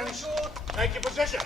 Congratulations. Take your position.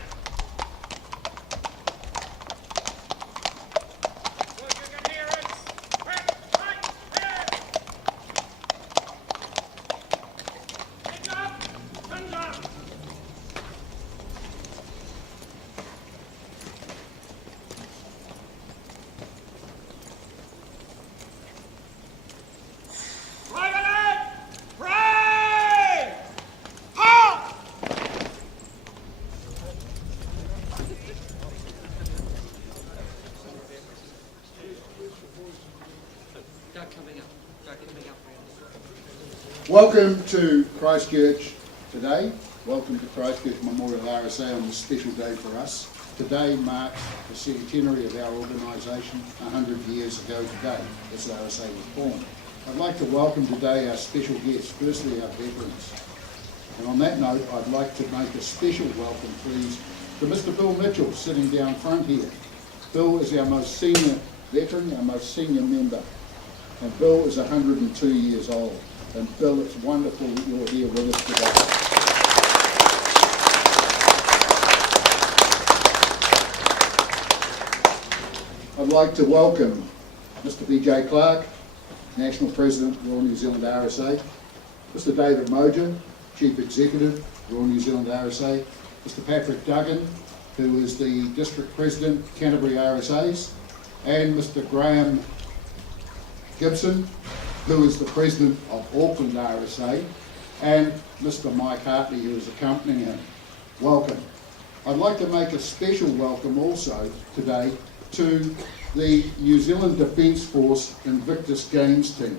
Welcome to Christchurch today. Welcome to Christchurch Memorial RSA on this special day for us. Today marks the centenary of our organisation 100 years ago today, as RSA was born. I'd like to welcome today our special guests, firstly our veterans. And on that note, I'd like to make a special welcome, please, to Mr. Bill Mitchell, sitting down front here. Bill is our most senior veteran, our most senior member. And Bill is 102 years old. And Bill, it's wonderful that you're here with us today. I'd like to welcome Mr. B.J. Clark, National President, Royal New Zealand RSA, Mr. David Moja, Chief Executive, Royal New Zealand RSA, Mr. Patrick Duggan, who is the District President, Canterbury RSAs, and Mr. Graham Gibson, who is the President of Auckland RSA, and Mr. Mike Hartley, who is accompanying him. Welcome. I'd like to make a special welcome also today to the New Zealand Defence Force Invictus Games team.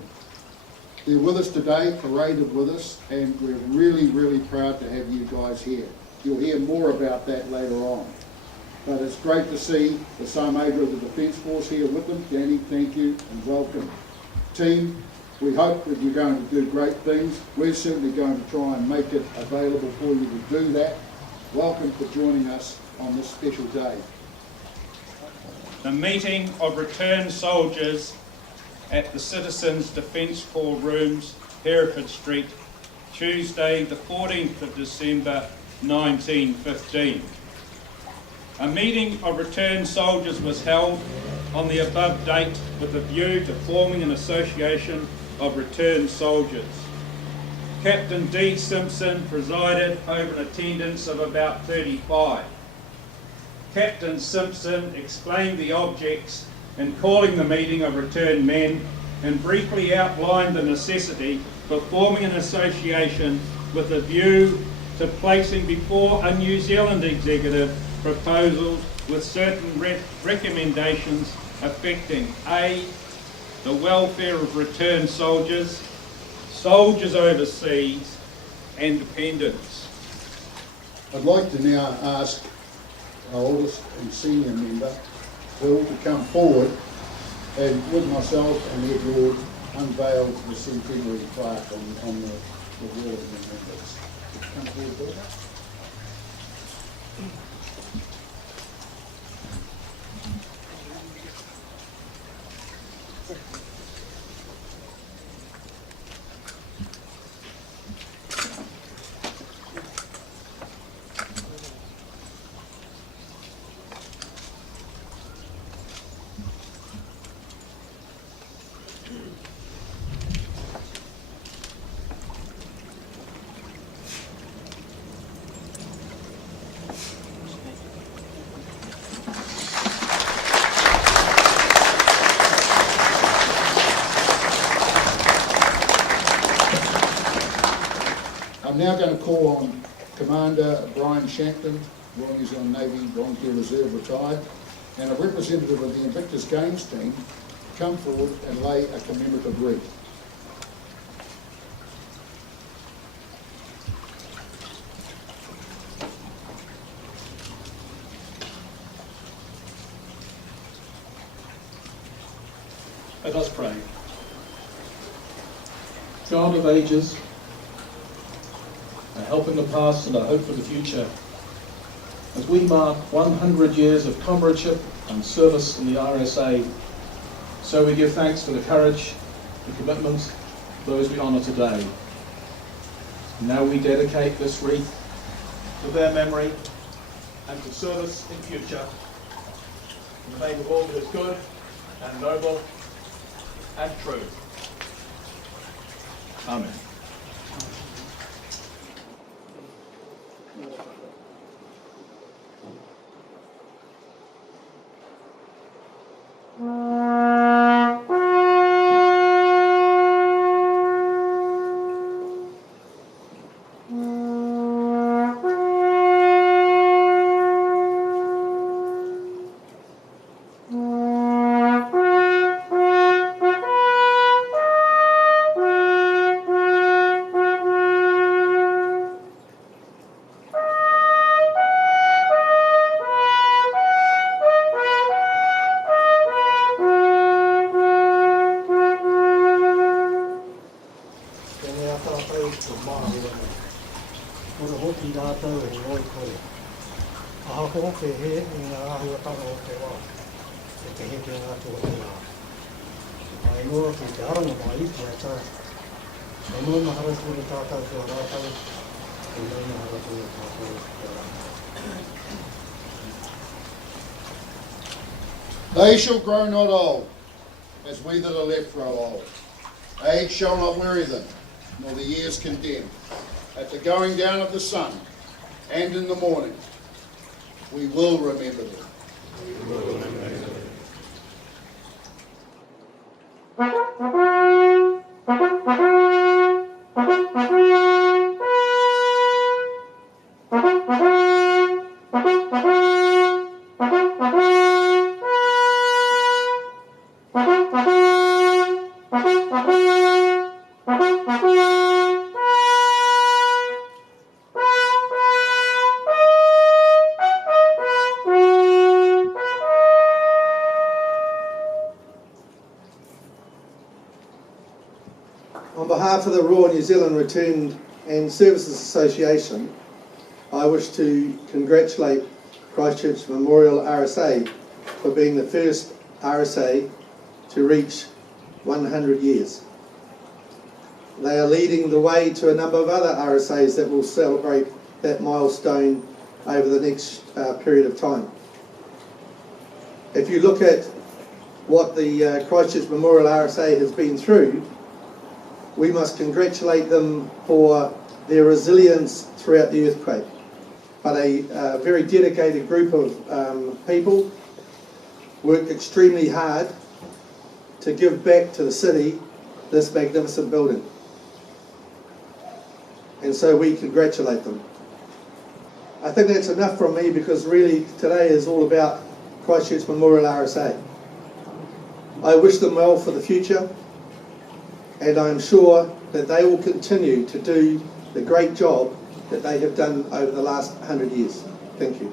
They're with us today, paraded with us, and we're really, really proud to have you guys here. You'll hear more about that later on. But it's great to see the Sergeant of the Defence Force here with them. Danny, thank you and welcome. Team, we hope that you're going to do great things. We're certainly going to try and make it available for you to do that. Welcome for joining us on this special day. The meeting of returned soldiers at the Citizens Defence Corps Rooms, Hereford Street, Tuesday the 14th of December 1915. A meeting of returned soldiers was held on the above date with a view to forming an association of returned soldiers. Captain D. Simpson presided over an attendance of about 35. Captain Simpson explained the objects in calling the meeting of returned men and briefly outlined the necessity for forming an association with a view to placing before a New Zealand executive proposals with certain recommendations affecting A, the welfare of returned soldiers, soldiers overseas, and dependents. I'd like to now ask our oldest and senior member, Bill, to come forward and with myself and Ed Lord unveil the centenary plaque on the wall of the members. Come forward, Bill. I'm now going to call on Commander Brian Shankton, Royal New Zealand Navy Volunteer Reserve retired, and a representative of the Invictus Games team to come forward and lay a commemorative wreath. Let us pray. God of ages, a help in the past and a hope for the future, as we mark 100 years of comradeship and service in the RSA, so we give thanks for the courage, the commitment of those we honour today. Now we dedicate this wreath to their memory and to service in future. In the name of all that is good and noble and true. Amen. Ora hoki rātou e ngoi koe. Aha ko hoke he i ngā ahuatanga o te wā, e te heke ngā tō te ngā. Ai noa ki te aranga mai i te ata, e noa mahara kore tātou kua rātou, e noa mahara kore tātou kua rātou. They shall grow not old, as we that are left grow old. Age shall not weary them, nor the years condemn. At the going down of the sun, and in the morning, we will remember them. On behalf of the Royal New Zealand Returned and Services Association, I wish to congratulate Christchurch Memorial RSA for being the first RSA to reach 100 years. They are leading the way to a number of other RSAs that will celebrate that milestone over the next period of time. If you look at what the Christchurch Memorial RSA has been through, we must congratulate them for their resilience throughout the earthquake. But a very dedicated group of people worked extremely hard to give back to the city this magnificent building. And so we congratulate them. I think that's enough from me, because really today is all about Christchurch Memorial RSA. I wish them well for the future, and I'm sure that they will continue to do the great job that they have done over the last 100 years. Thank you.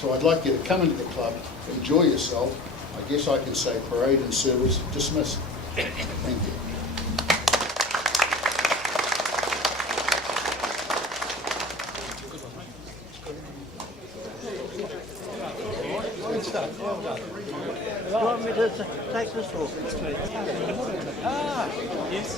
So I'd like you to come into the club, enjoy yourself. I guess I can say parade and service dismissed. Thank you. Do you want me to take this off? Yes.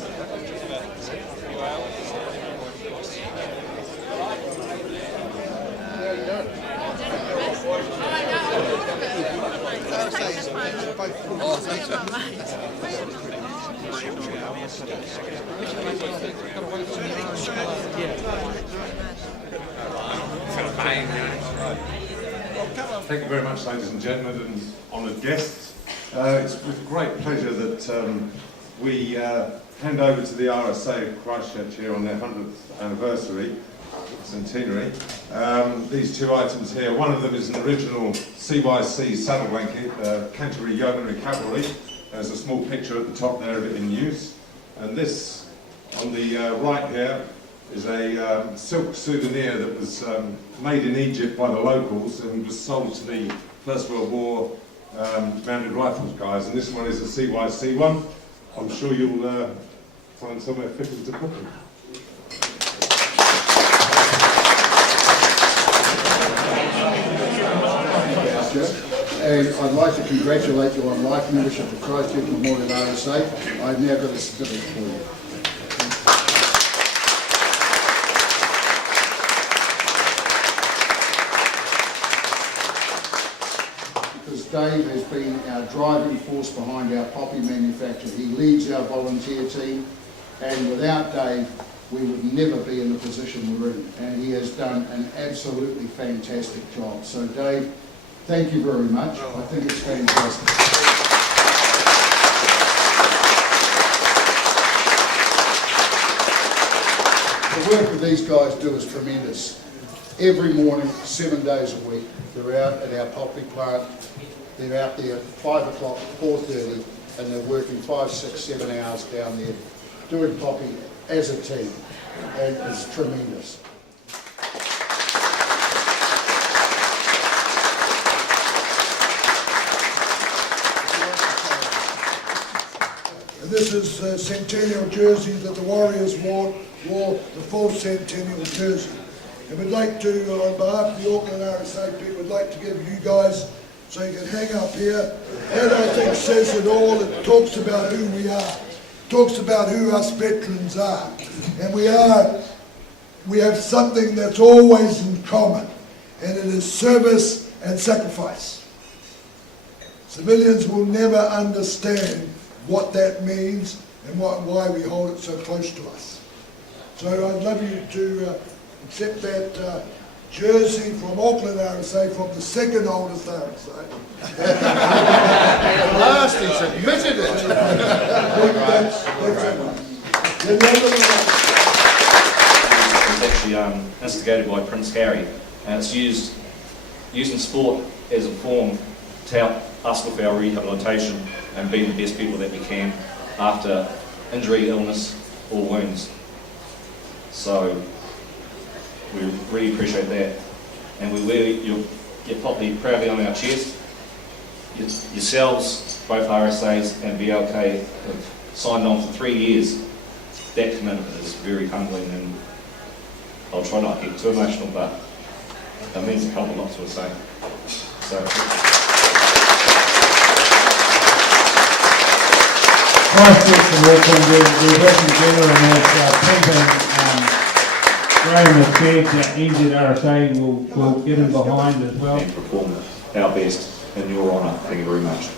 Thank you very much, ladies and gentlemen, and honoured guests. It's with great pleasure that we hand over to the RSA of Christchurch here on their 100th anniversary, centenary. These two items here, one of them is an original CYC saddle blanket, Canterbury Yeomanry Cavalry. There's a small picture at the top there of it in use. And this, on the right here, is a silk souvenir that was made in Egypt by the locals and was sold to the First World War Mounted Rifles guys. And this one is a CYC one. I'm sure you'll find somewhere fitting to put them. And I'd like to congratulate you on life membership of Christchurch Memorial RSA. I've now got a certificate for you. Because Dave has been our driving force behind our poppy manufacture. He leads our volunteer team, and without Dave, we would never be in the position we're in. And he has done an absolutely fantastic job. So Dave, thank you very much. I think it's fantastic. The work that these guys do is tremendous. Every morning, 7 days a week, they're out at our poppy plant. They're out there at 5 o'clock, 4:30, and they're working 5, 6, 7 hours down there doing poppy as a team, and it's tremendous. This is the centennial jersey that the Warriors wore the 4th centennial jersey. And we'd like to, on behalf of the Auckland RSA people, we'd like to give you guys, so you can hang up here. That I think says it all. It talks about who we are. It talks about who us veterans are. And we have something that's always in common, and it is service and sacrifice. Civilians will never understand what that means and why we hold it so close to us. So I'd love you to accept that jersey from Auckland RSA, from the second oldest RSA. At last he's admitted it. That's it. It's actually instigated by Prince Harry, and it's used in sport as a form to help us with our rehabilitation and being the best people that we can after injury, illness or wounds. So we really appreciate that, and we wear your poppy proudly on our chest. Yourselves, both RSAs and BLK, have signed on for 3 years. That commitment is very humbling, and I'll try not to get too emotional, but it means a hell of a lot to us. So. Christchurch and Auckland, the Western General and as Graham has said, NZRSA will get in behind as well. And perform our best in your honour. Thank you very much.